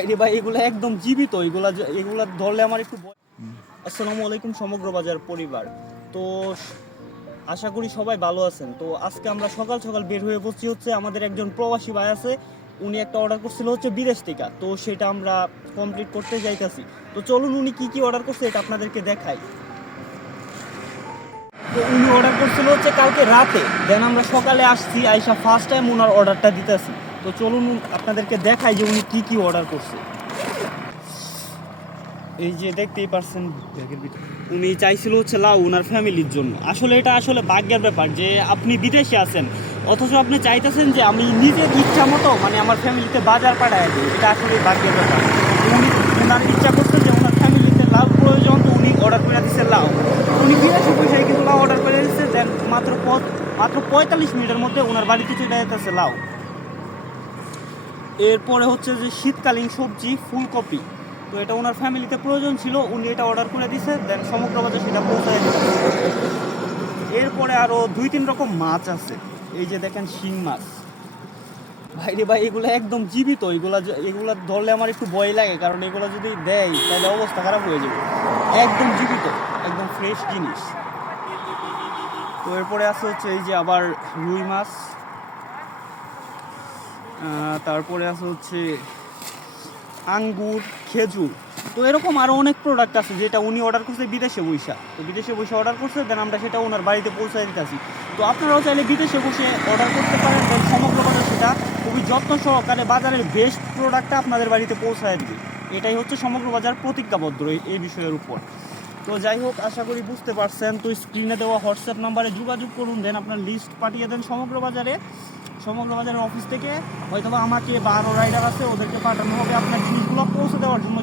ভাইরে ভাই এগুলো একদম জীবিত, এগুলা ধরলে আমার একটু আসসালামু আলাইকুম সমগ্র বাজার পরিবার। তো আশা করি সবাই ভালো আছেন। তো আজকে আমরা সকাল সকাল বের হয়ে বসছি হচ্ছে আমাদের একজন প্রবাসী ভাই আছে, উনি একটা অর্ডার করছিল হচ্ছে বিদেশ থেকে, তো সেটা আমরা কমপ্লিট করতে যাইতাছি। তো চলুন উনি কি কি অর্ডার করছে এটা আপনাদেরকে দেখাই। তো উনি অর্ডার করছিল হচ্ছে কালকে রাতে, দেন আমরা সকালে আসছি, আইসা ফার্স্ট টাইম ওনার অর্ডারটা দিতেছি। তো চলুন আপনাদেরকে দেখাই যে উনি কি কি অর্ডার করছে। এই যে দেখতেই পারছেন ব্যাগের ভিতরে উনি চাইছিল হচ্ছে লাউ ওনার ফ্যামিলির জন্য। এটা আসলে ভাগ্যের ব্যাপার যে আপনি বিদেশে আছেন, অথচ আপনি চাইতেছেন যে আমি নিজের ইচ্ছা মতো মানে আমার ফ্যামিলিতে বাজার পাঠায় দিই। এটা আসলে ভাগ্যের ব্যাপার। উনি ওনার ইচ্ছা করছে যে ওনার ফ্যামিলিতে লাউ প্রয়োজন, তো উনি অর্ডার করে দিচ্ছে লাউ। উনি বিদেশি পয়সায় কিন্তু লাউ অর্ডার করে দিচ্ছে, দেন মাত্র 45 মিনিটের মধ্যে ওনার বাড়িতে চলে যেতেছে লাউ। এরপরে হচ্ছে যে শীতকালীন সবজি ফুলকপি, তো এটা ওনার ফ্যামিলিতে প্রয়োজন ছিল, উনি এটা অর্ডার করে দিয়েছে, দেন সমগ্র বাজার সেটা পৌঁছায় দিচ্ছে। এরপরে আরও 2-3 রকম মাছ আছে, এই যে দেখেন শিং মাছ। ভাইরে ভাই এগুলো একদম জীবিত, এগুলা ধরলে আমার একটু ভয় লাগে, কারণ এগুলো যদি দেয় তাহলে অবস্থা খারাপ হয়ে যাবে। একদম জীবিত, একদম ফ্রেশ জিনিস। তো এরপরে আছে হচ্ছে এই যে আবার রুই মাছ, তারপরে আছে হচ্ছে আঙ্গুর, খেজুর। তো এরকম আরও অনেক প্রোডাক্ট আছে যেটা উনি অর্ডার করছে বিদেশে বৈশা, তো বিদেশে বসে অর্ডার করছে, দেন আমরা সেটা ওনার বাড়িতে পৌঁছায় দিতেছি। তো আপনারাও চাইলে বিদেশে বসে অর্ডার করতে পারেন, দেন সমগ্র বাজার সেটা খুবই যত্ন সহকারে বাজারের বেস্ট প্রোডাক্টটা আপনাদের বাড়িতে পৌঁছায় দিবে। এটাই হচ্ছে সমগ্র বাজার প্রতিজ্ঞাবদ্ধ এই বিষয়ের উপর। তো যাই হোক, আশা করি বুঝতে পারছেন। তো স্ক্রিনে দেওয়া হোয়াটসঅ্যাপ নাম্বারে যোগাযোগ করুন, দেন আপনার লিস্ট পাঠিয়ে দেন সমগ্র বাজারের অফিস থেকে, হয়তো আমাকে বা আরও রাইডার আছে ওদেরকে পাঠানো হবে আপনার জিনিসগুলো পৌঁছে দেওয়ার জন্য